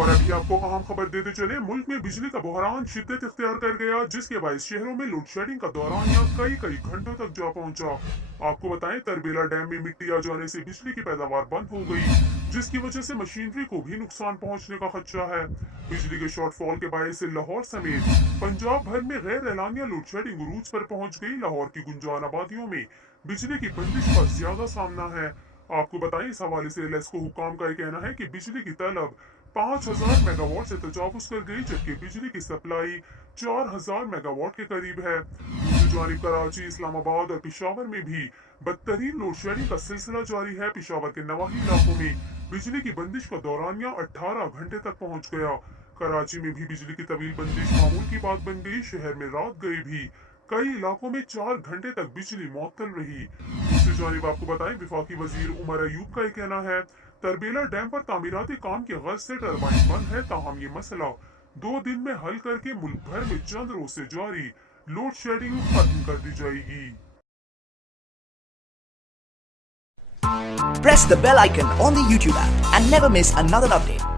और अभी आपको अहम खबर देते चले, मुल्क में बिजली का बहरान शिद्दत इख्तियार कर गया, जिसके बायस शहरों में लोड शेडिंग का दौरानिया कई घंटों तक जा पहुंचा। आपको बताएं, तरबेला डैम में मिट्टी आ जाने से बिजली की पैदावार बंद हो गई, जिसकी वजह से मशीनरी को भी नुकसान पहुंचने का खदशा है। बिजली के शॉर्टफॉल के बायस से लाहौर समेत पंजाब भर में गैर एलानिया लोड शेडिंग उरूज पर पहुंच गई। लाहौर की गुंजान आबादियों में बिजली की बंदिश का ज्यादा सामना है। आपको बताएं, इस हवाले से लेस्को हुकाम का कहना है कि बिजली की तलब 5000 मेगावाट से तजावुज कर गई, जबकि बिजली की सप्लाई 4000 मेगावाट के करीब है। दूसरी जानिब कराची, इस्लामाबाद और पिशावर में भी बदतरीन लोड शेडिंग का सिलसिला जारी है। पिशावर के नवाही इलाकों में बिजली की बंदिश का दौरानिया 18 घंटे तक पहुंच गया। कराची में भी बिजली की तवील बंदिश मामूल की बात बन गई। शहर में रात गई भी कई इलाकों में 4 घंटे तक बिजली मुअत्तल रही। दूसरी जानिब आपको बताएं, विफाकी वजीर उमर अयूब का कहना है, तरबेला डैम पर तामीराती काम की गर्ज से टरबाइन बंद है, ताहम ये मसला 2 दिन में हल करके मुल्क भर में चंद रोज से जारी लोड शेडिंग खत्म कर दी जाएगी। Press the bell icon on the YouTube app and never miss another update.